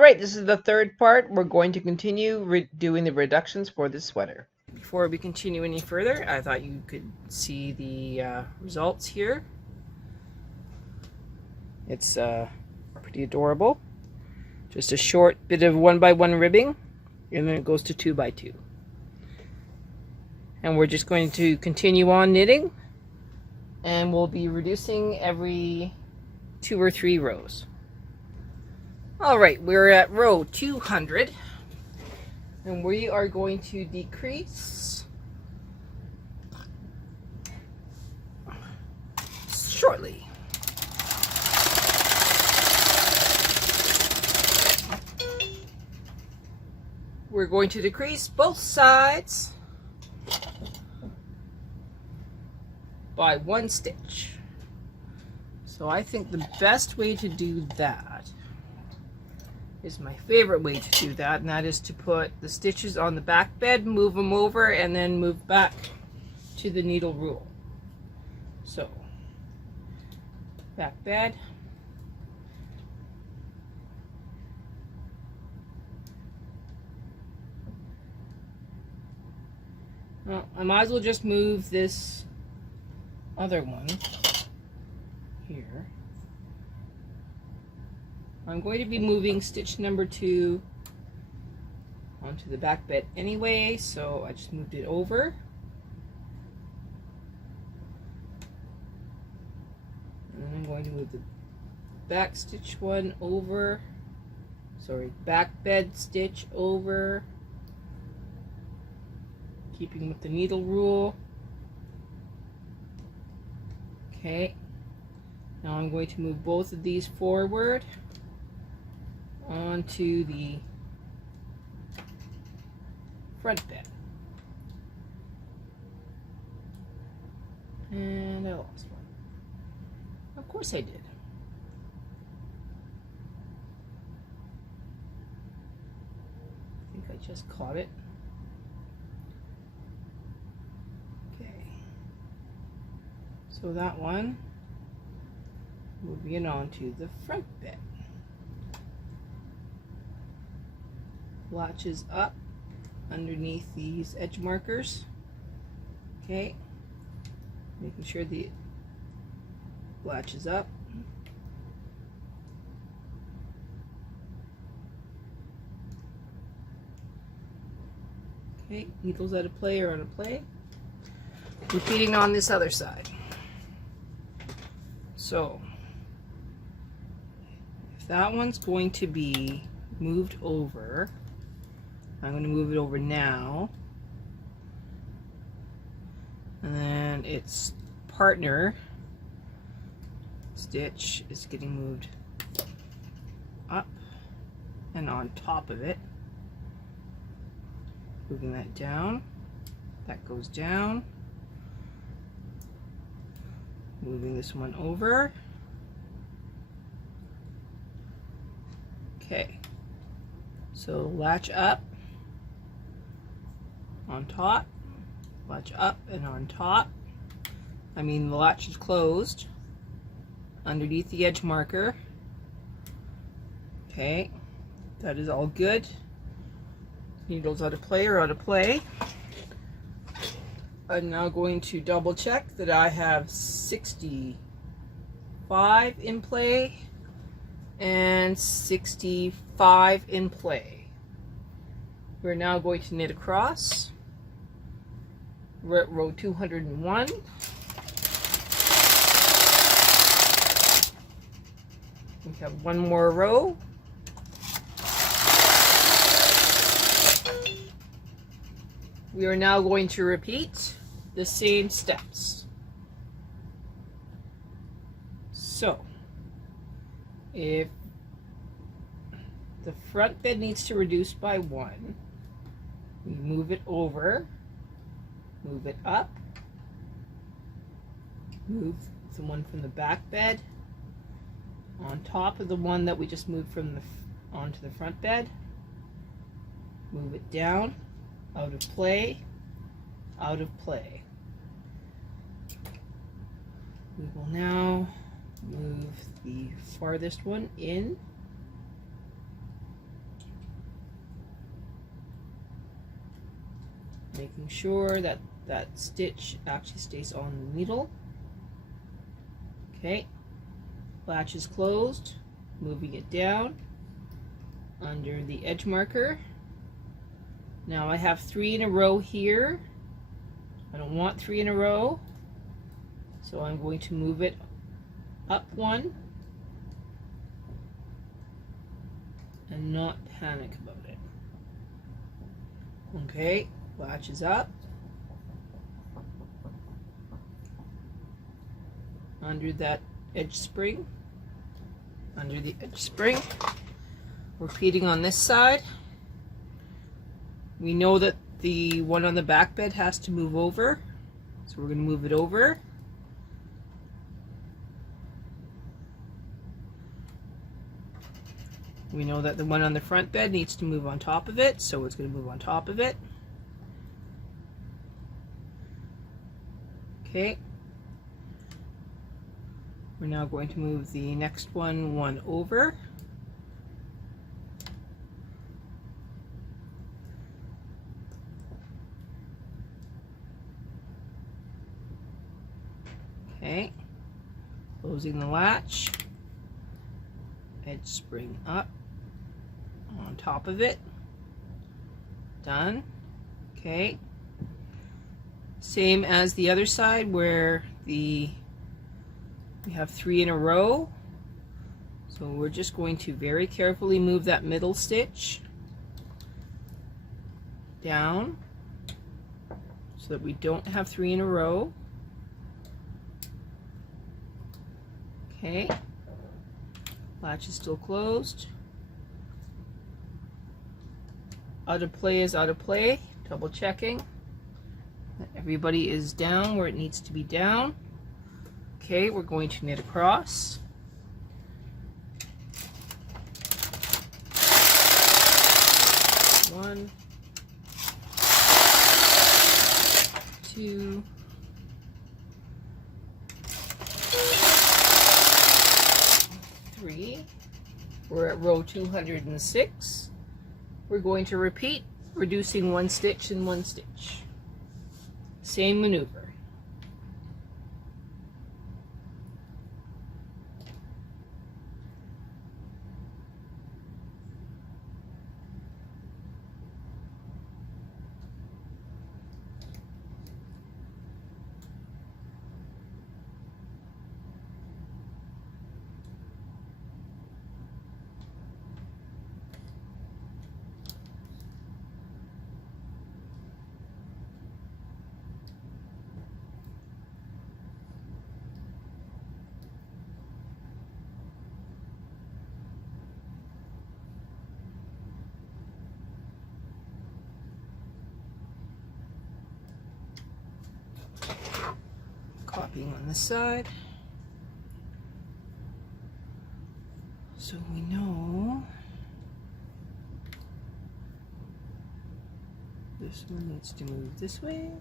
right, this is the third part. We're going to continue doing the reductions for this sweater. Before we continue any further, I thought you could see the results here. It's pretty adorable. Just a short bit of 1x1 ribbing, and then it goes to 2x2. And we're just going to continue on knitting, and we'll be reducing every 2 or 3 rows. All right, we're at row 200, and we are going to decrease shortly. We're going to decrease both sides by 1 stitch. So I think the best way to do that is my favorite way to do that, and that is to put the stitches on the back bed, move them over, and then move back to the needle rule. So, back bed, well, I might as well just move this other one here. I'm going to be moving stitch number 2 onto the back bed anyway, so I just moved it over. And then I'm going to move the back stitch one over, sorry, back bed stitch over, keeping with the needle rule. Okay, now I'm going to move both of these forward onto the front bed. And I lost one. Of course I did. I think I just caught it. Okay. So that one moving onto the front bed. Latches up underneath these edge markers. Okay, making sure the latches up. Okay, needles out of play or out of play. Repeating on this other side. So, if that one's going to be moved over, I'm going to move it over now, and then its partner stitch is getting moved up and on top of it, moving that down, that goes down, moving this one over. Okay, so latch up on top, latch up and on top. I mean, the latch is closed underneath the edge marker. Okay, that is all good. Needles out of play or out of play. I'm now going to double check that I have 65 in play and 65 in play. We're now going to knit across. We're at row 201. We have one more row. We are now going to repeat the same steps. So, if the front bed needs to reduce by 1, we move it over, move it up, move the one from the back bed on top of the one that we just moved from the onto the front bed, move it down, out of play, out of play. We will now move the farthest one in, Making sure that that stitch actually stays on the needle. Okay, latch is closed, moving it down under the edge marker. Now I have 3 in a row here. I don't want 3 in a row, so I'm going to move it up 1 and not panic about it. Okay, latch is up. Under that edge spring, under the edge spring. Repeating on this side. We know that the one on the back bed has to move over, so we're going to move it over. We know that the one on the front bed needs to move on top of it, so it's going to move on top of it. Okay. We're now going to move the next one over. Okay, closing the latch, edge spring up on top of it, done. Okay, same as the other side where we have 3 in a row, so we're just going to very carefully move that middle stitch down so that we don't have 3 in a row. Okay, latch is still closed. Out of play is out of play. Double checking that everybody is down where it needs to be down. Okay, we're going to knit across. One, 2, 3. We're at row 206. We're going to repeat, reducing 1 stitch and 1 stitch. Same maneuver. Copying on this side. So we know this one needs to move this way.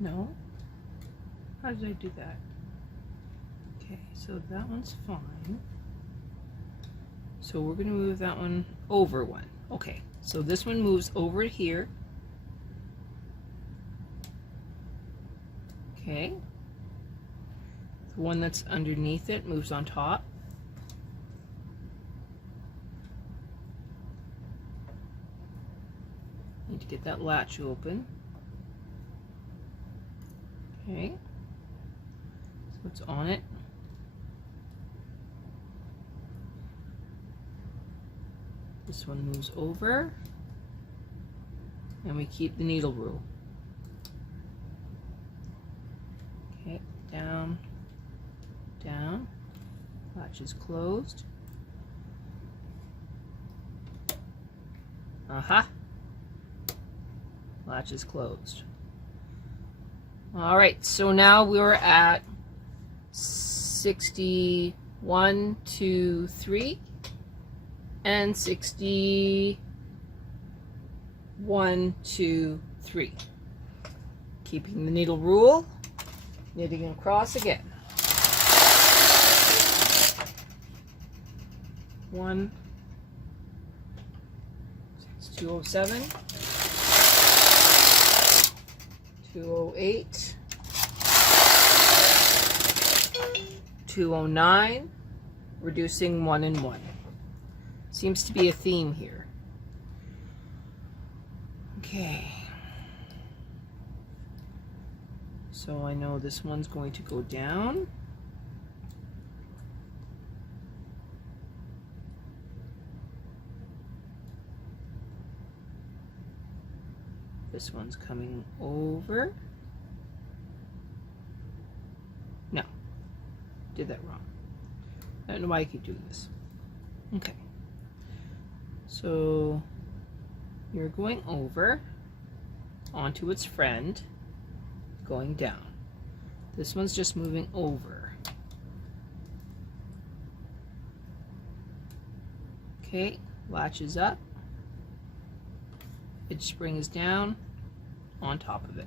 No? How did I do that? Okay, so that one's fine. So we're going to move that one over 1. Okay, so this one moves over here. Okay. The one that's underneath it moves on top. Need to get that latch open. Okay. So it's on it. This one moves over, and we keep the needle rule. Okay, down, down, latch is closed. Aha! Latch is closed. All right, so now we're at 61, 2, 3. And 61, 2, 3. Keeping the needle rule, knitting across again. 1, it's 207, 208, 209, reducing 1 and 1. Seems to be a theme here. Okay. So I know this one's going to go down. This one's coming over. No, did that wrong. I don't know why I keep doing this. Okay. So you're going over onto its friend, going down. This one's just moving over. Okay, latches up. Edge spring is down on top of it.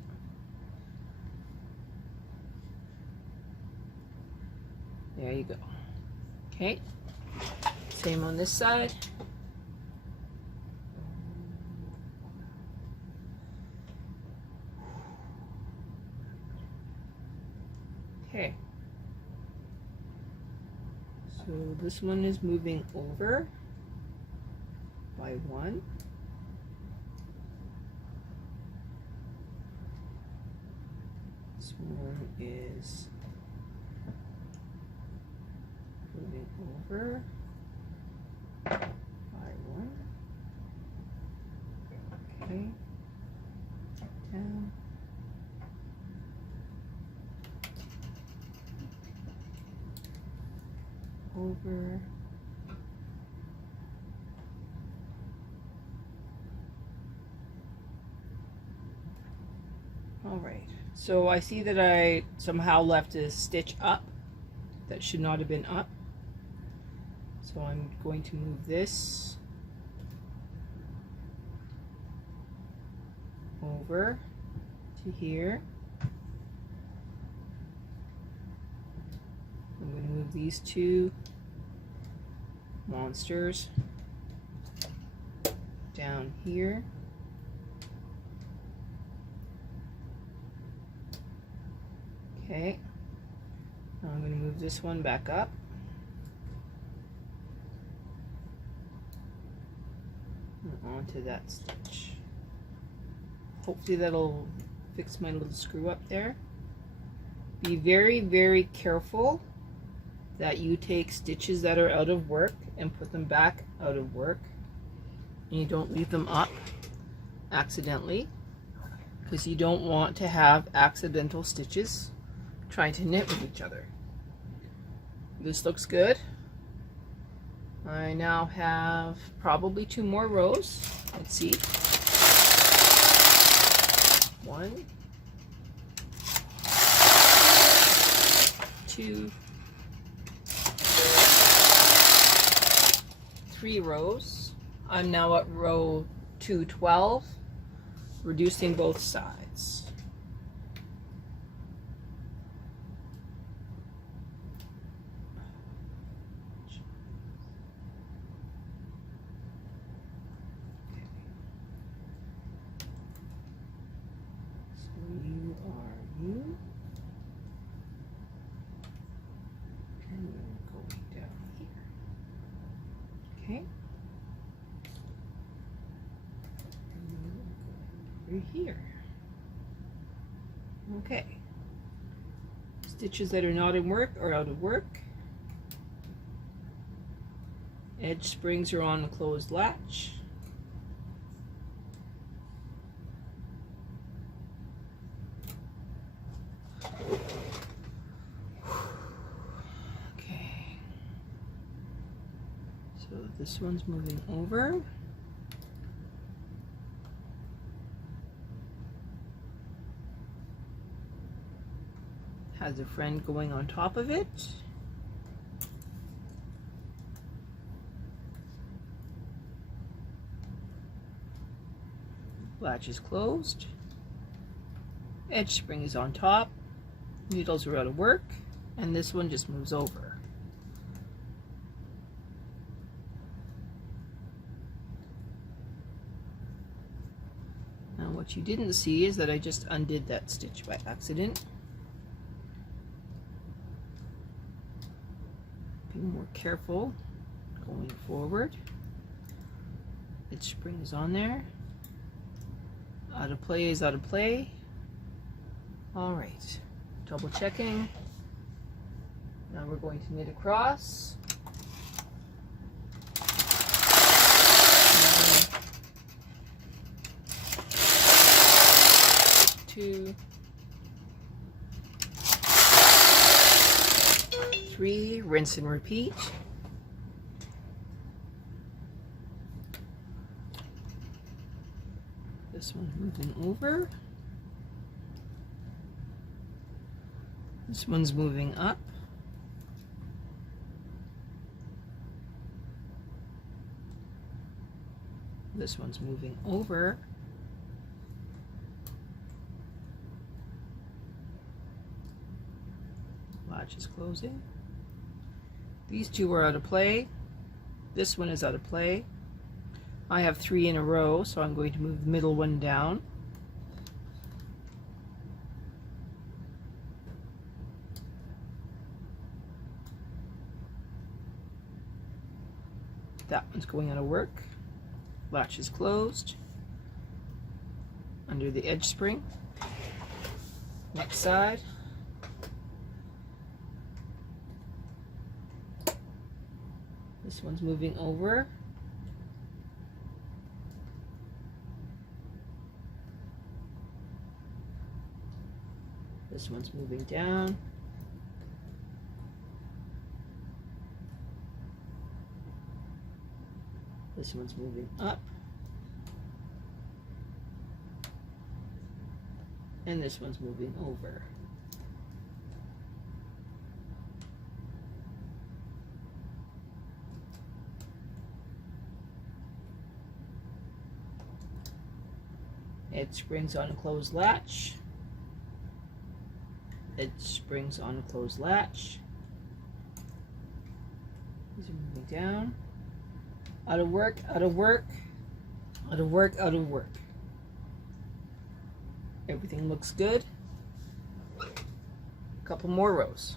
There you go. Okay, same on this side. Okay, so this one is moving over by 1. This one is moving over by 1. Okay, down. Over. All right, so I see that I somehow left a stitch up that should not have been up. So I'm going to move this over to here. I'm going to move these two monsters down here. Okay, now I'm going to move this one back up. And onto that stitch. Hopefully that'll fix my little screw up there. Be very, very careful that you take stitches that are out of work and put them back out of work. And you don't leave them up accidentally, because you don't want to have accidental stitches trying to knit with each other. This looks good. I now have probably 2 more rows. Let's see. 1, 2, 3 rows. I'm now at row 212, reducing both sides. Okay. Over here. Okay. Stitches that are not in work are out of work. Edge springs are on the closed latch. So this one's moving over. Has a friend going on top of it. Latch is closed. Edge spring is on top. Needles are out of work. And this one just moves over. what you didn't see is that I just undid that stitch by accident. Be more careful going forward. It springs on there. Out of play is out of play. All right, double checking. Now we're going to knit across. 2, 3, rinse and repeat. This one's moving over. This one's moving up. This one's moving over. Latch is closing. These two are out of play. This one is out of play. I have 3 in a row, so I'm going to move the middle one down. That one's going out of work. Latch is closed. Under the edge spring. Next side. This one's moving over. This one's moving down. This one's moving up. And this one's moving over. It springs on a closed latch. It springs on a closed latch. These are moving down. Out of work, out of work, out of work, out of work. Everything looks good. A couple more rows.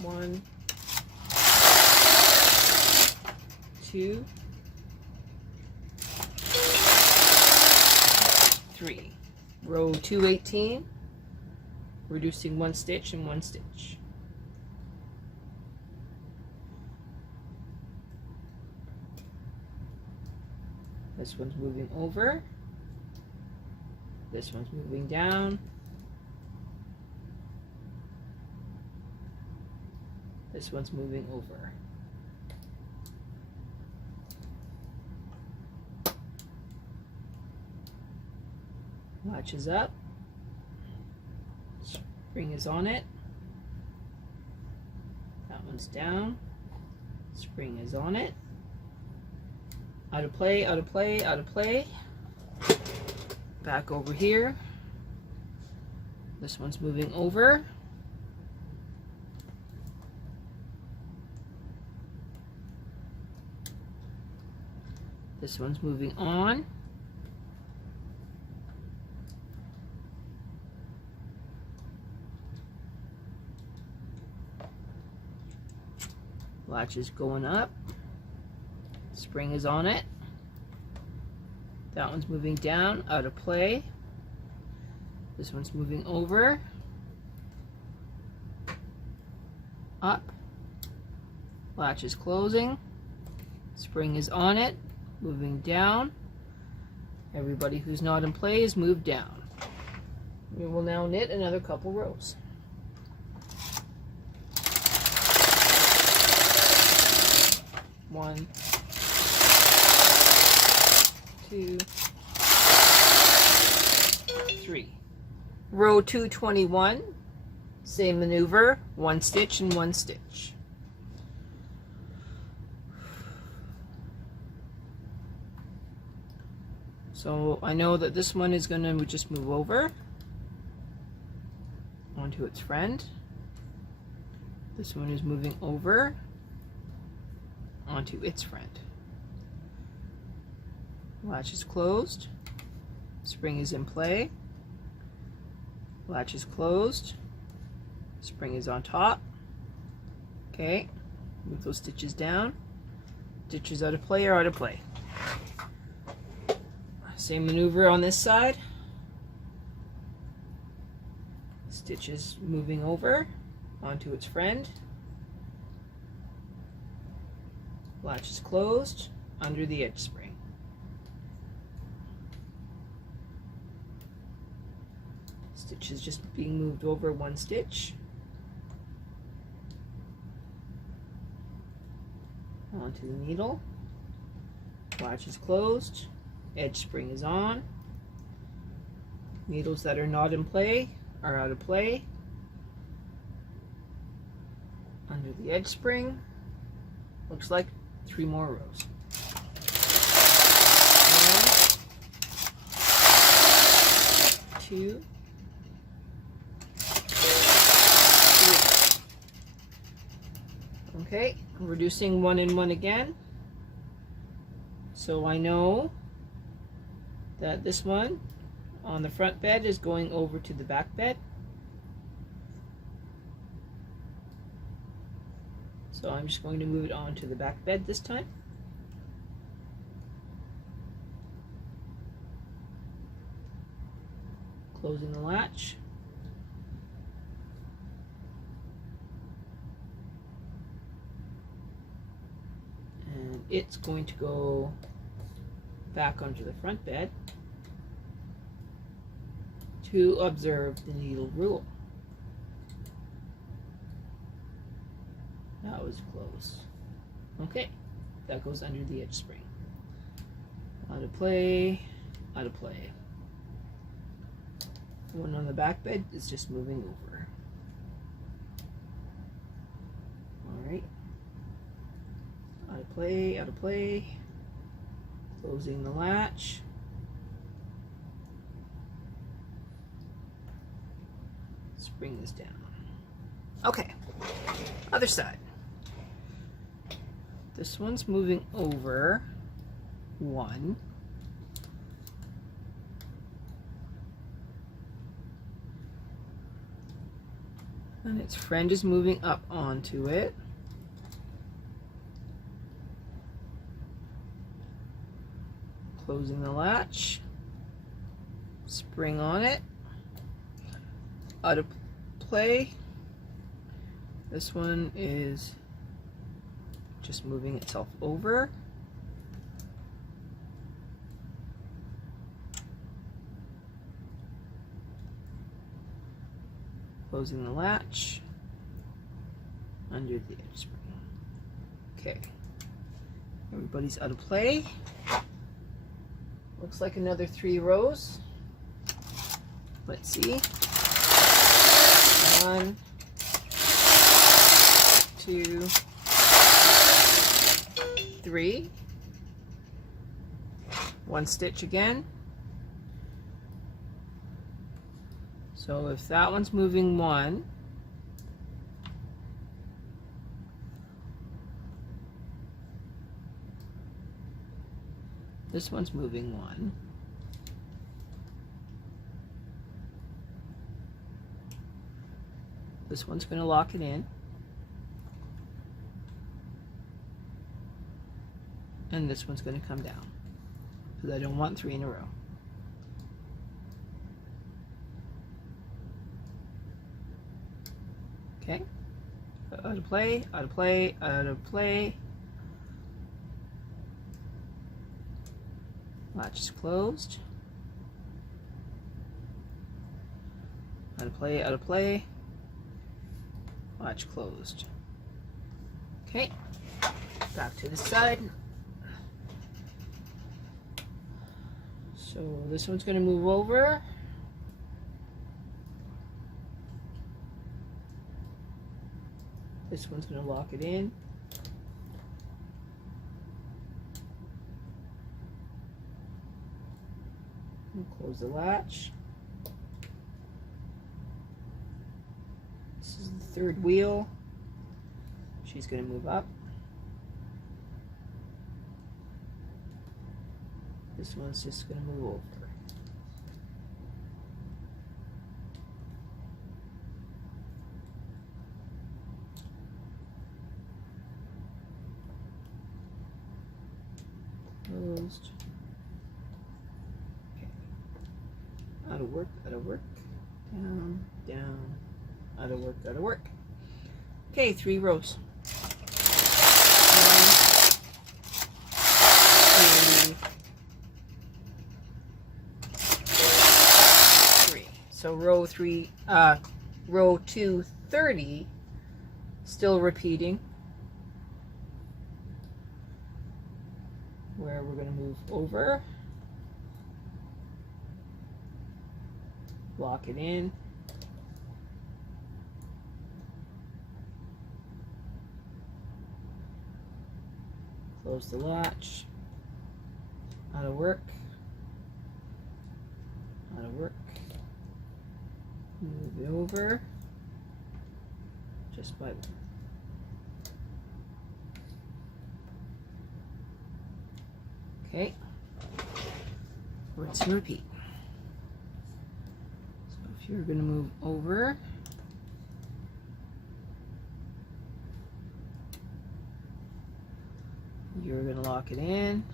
1, 2, 3. Row 218, reducing 1 stitch and 1 stitch. This one's moving over. This one's moving down. This one's moving over. Latch is up. Spring is on it. That one's down. Spring is on it. Out of play, out of play, out of play. Back over here. This one's moving over. This one's moving on. Latch is going up. Spring is on it. That one's moving down, out of play. This one's moving over. Up. Latch is closing. Spring is on it, moving down. Everybody who's not in play is moved down. We will now knit another couple rows. 1, 2, 3. Row 221, same maneuver, 1 stitch and 1 stitch. So I know that this one is going to just move over onto its friend. This one is moving over onto its friend. Latch is closed. Spring is in play. Latch is closed. Spring is on top. Okay, move those stitches down. Stitches out of play or out of play. Same maneuver on this side. Stitches moving over onto its friend. Latch is closed under the edge spring. Stitch is just being moved over one stitch. Onto the needle. Latch is closed. Edge spring is on. Needles that are not in play are out of play. Under the edge spring. Looks like 3 more rows. 1, 2, 3. Okay, I'm reducing 1 and 1 again. So I know that this one on the front bed is going over to the back bed. So I'm just going to move it on to the back bed this time. Closing the latch. And it's going to go back onto the front bed to observe the needle rule. That was close. Okay, that goes under the edge spring. Out of play, out of play. The one on the back bed is just moving over. Alright. Out of play, out of play. Closing the latch. Spring this down. Okay, other side. This one's moving over 1. And its friend is moving up onto it. Closing the latch. Spring on it. Out of play. This one is just moving itself over. Closing the latch under the edge spring. Okay, everybody's out of play. Looks like another 3 rows. Let's see. 1, 2, 3. 1 stitch again. So if that one's moving 1, this one's moving 1. This one's going to lock it in. And this one's going to come down, because I don't want 3 in a row. Okay, out of play, out of play, out of play. Latch is closed. Out of play, out of play. Latch closed. Okay, back to the side. So this one's going to move over. This one's going to lock it in. And close the latch. This is the 3rd wheel. She's going to move up. This one's just going to move over. Closed. Okay. Out of work, out of work. Down, down. Out of work, out of work. Okay, 3 rows. 1, 2, 3. So row 3, row 2, 30. Still repeating. Where we're going to move over, lock it in, close the latch, out of work, out of work, move it over, just by okay, rinse and repeat. So if you're going to move over, you're going to lock it in,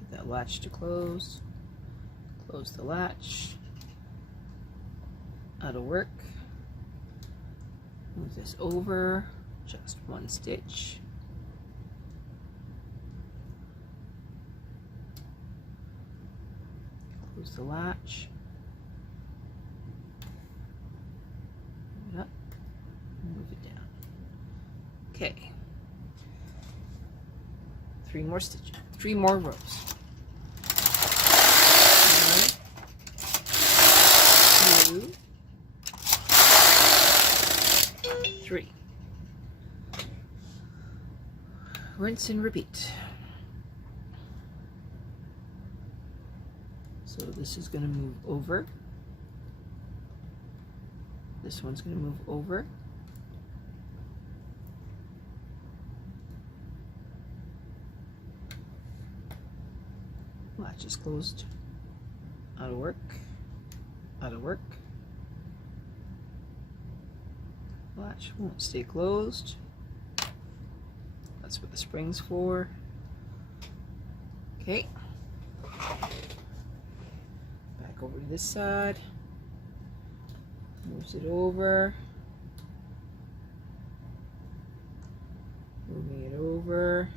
get that latch to close, close the latch, out of work, move this over, just 1 stitch, close the latch, move it up, move it down. Okay, 3 more stitches, 3 more rows. 1, 2, 3. Rinse and repeat. So this is going to move over. This one's going to move over. Latch is closed. Out of work. Out of work. Latch won't stay closed. That's what the spring's for. Okay. Back over to this side. Moves it over. Moving it over.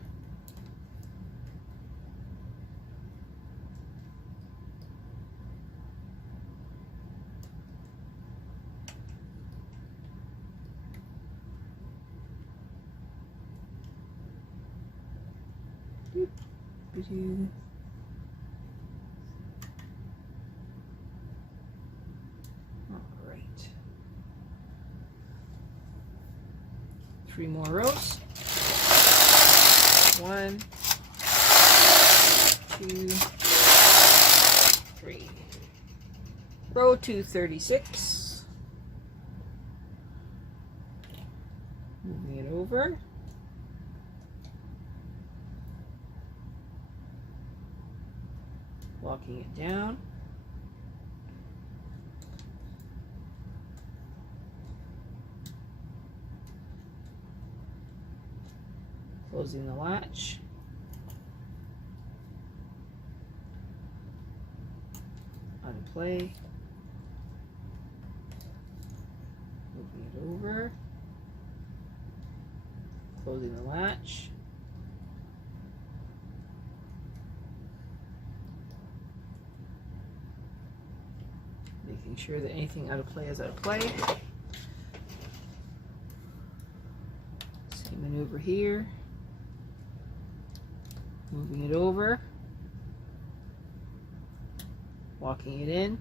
All right. 3 more rows. 1, 2, 3. Row 236. Moving it over. Locking it down. Closing the latch. Out of play. Moving it over. Closing the latch. Making sure that anything out of play is out of play. Same maneuver here. Moving it over. Walking it in.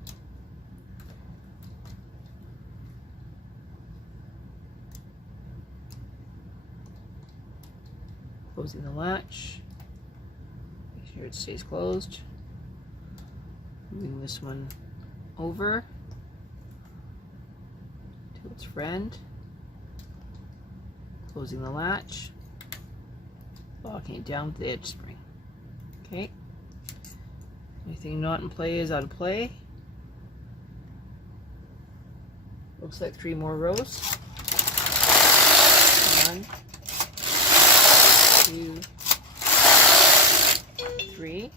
Closing the latch. Make sure it stays closed. Moving this one over. its friend. Closing the latch. Locking it down with the edge spring. Okay. Anything not in play is out of play. Looks like 3 more rows. 1, 2, 3.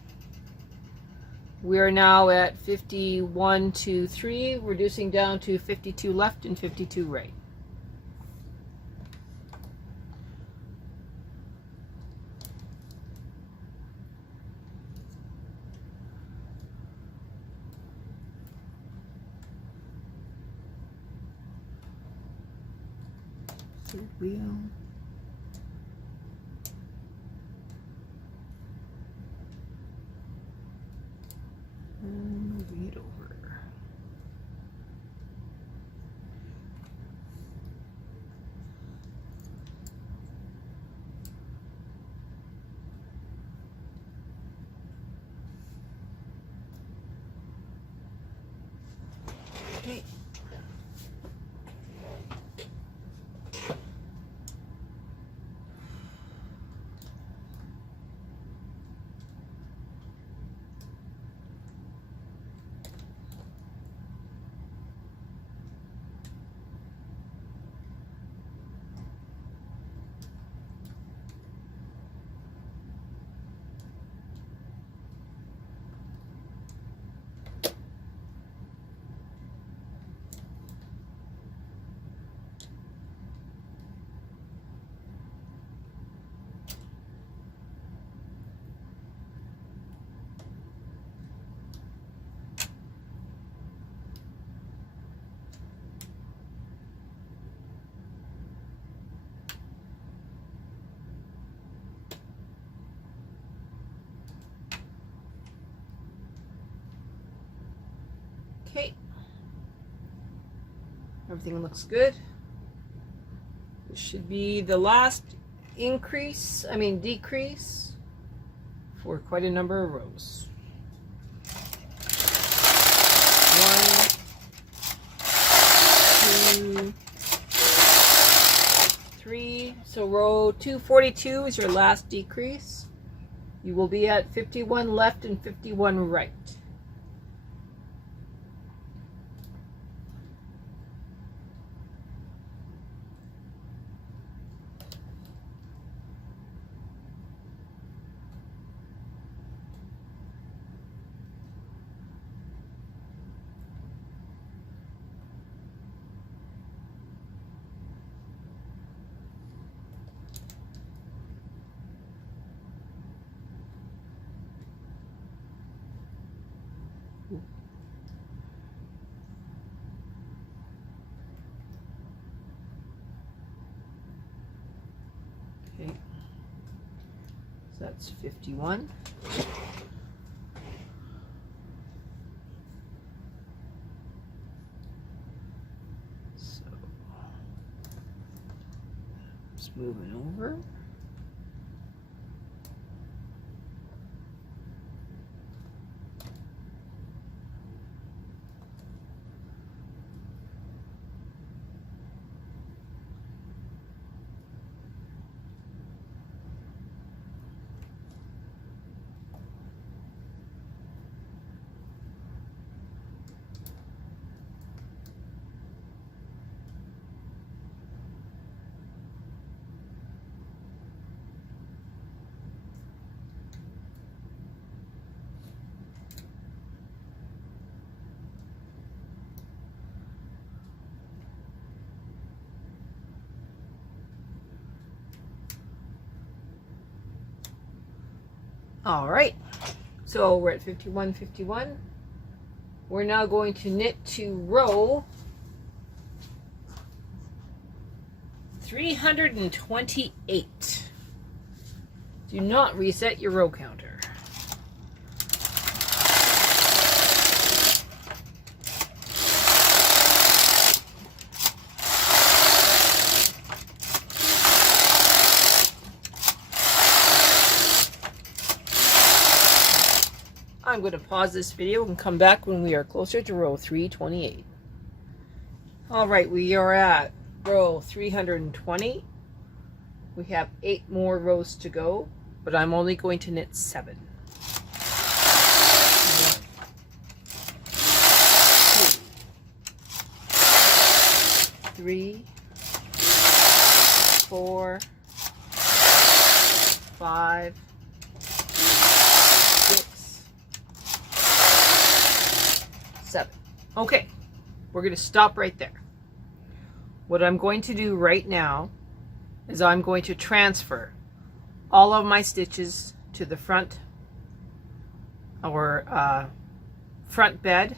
We are now at 51, 2, 3, reducing down to 52 left and 52 right. Third wheel. And moving it over. Okay. Okay, everything looks good. This should be the last decrease for quite a number of rows. 1, 2, 3. So row 242 is your last decrease. You will be at 51 left and 51 right. Okay, so that's 51. So just moving over. All right, so we're at 51, 51. We're now going to knit to row 328. Do not reset your row counter. I'm going to pause this video and come back when we are closer to row 328. All right, we are at row 320. We have 8 more rows to go, but I'm only going to knit 7. 1, 2, 3, 4, 5, 6, 7. Okay, we're going to stop right there. What I'm going to do right now is I'm going to transfer all of my stitches to the front or front bed,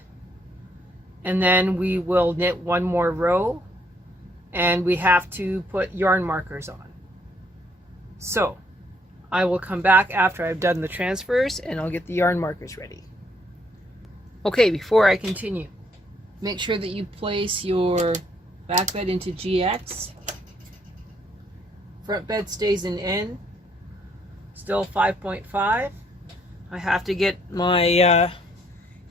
and then we will knit 1 more row, and we have to put yarn markers on. So I will come back after I've done the transfers and I'll get the yarn markers ready. Okay, before I continue, make sure that you place your back bed into GX. Front bed stays in N, still 5.5. I have to get my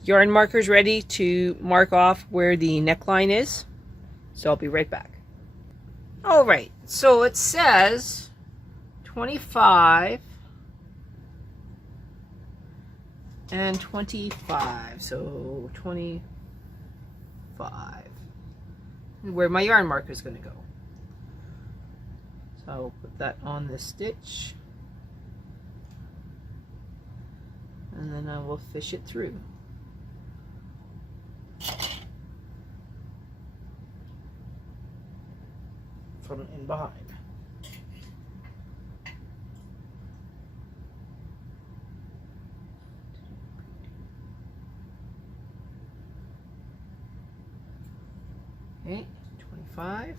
yarn markers ready to mark off where the neckline is, so I'll be right back. All right, so it says 25 and 25, so 25, where my yarn marker is going to go. So I'll put that on the stitch, and then I will fish it through. From in behind. Okay, 25.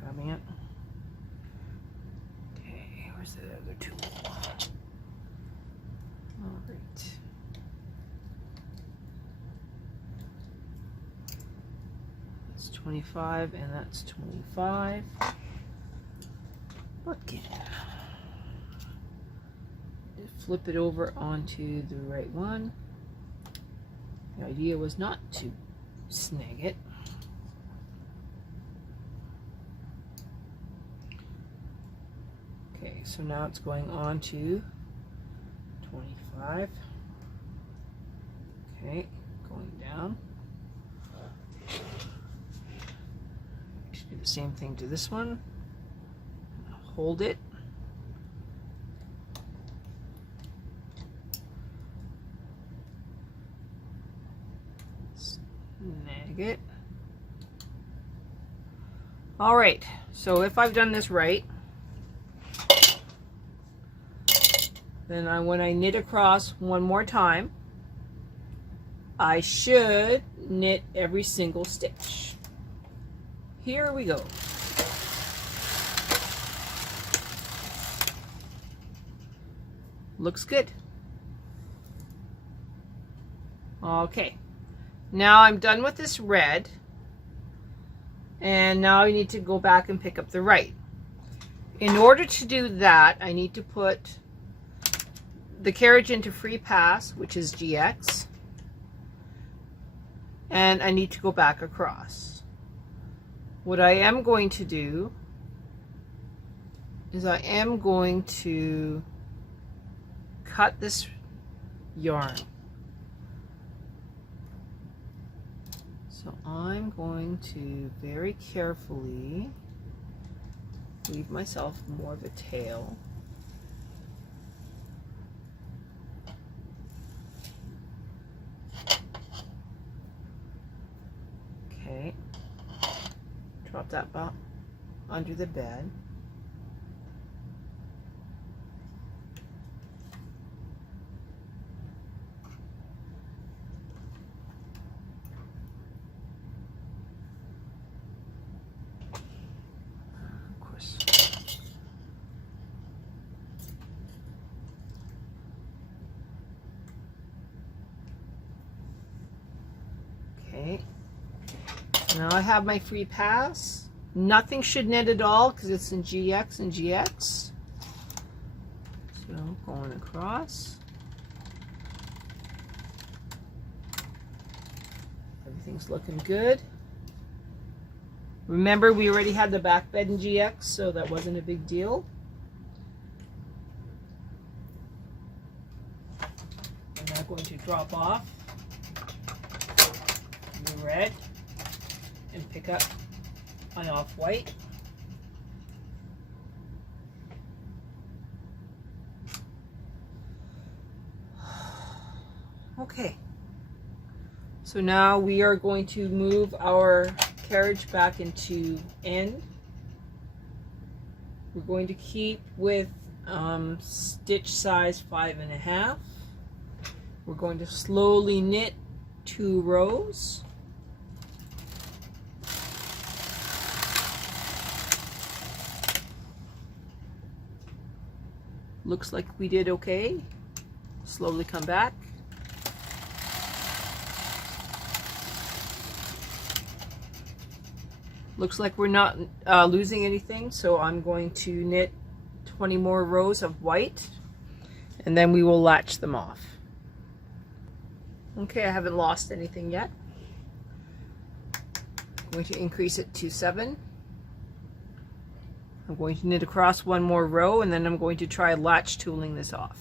Grabbing it. Okay, where's the other tool? All right. That's 25 and that's 25. Okay. Flip it over onto the right one. The idea was not to snag it. Okay, so now it's going on to 25. Okay, going down. Do the same thing to this one. Hold it. Snag it. All right, so if I've done this right, then when I knit across one more time, I should knit every single stitch. Here we go. Looks good. Okay, now I'm done with this red, and now I need to go back and pick up the right. In order to do that, I need to put the carriage into free pass, which is GX, and I need to go back across. What I am going to do is I am going to cut this yarn. So I'm going to very carefully leave myself more of a tail. Okay. it up under the bed. Of course. Okay. Now I have my free pass. Nothing should knit at all because it's in GX and GX. So going across. Everything's looking good. Remember, we already had the back bed in GX, so that wasn't a big deal. I'm now going to drop off the red and pick up my off-white. Okay, so now we are going to move our carriage back into N. We're going to keep with stitch size 5.5. We're going to slowly knit 2 rows. Looks like we did okay. Slowly come back. Looks like we're not losing anything, so I'm going to knit 20 more rows of white, and then we will latch them off. Okay, I haven't lost anything yet. I'm going to increase it to 7. I'm going to knit across 1 more row, and then I'm going to try latch tooling this off.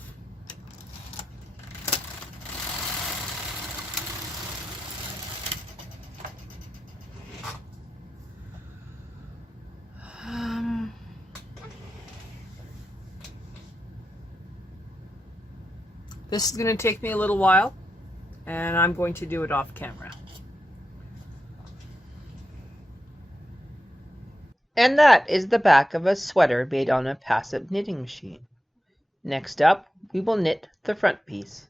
This is going to take me a little while, and I'm going to do it off camera. And that is the back of a sweater made on a passive knitting machine. Next up, we will knit the front piece.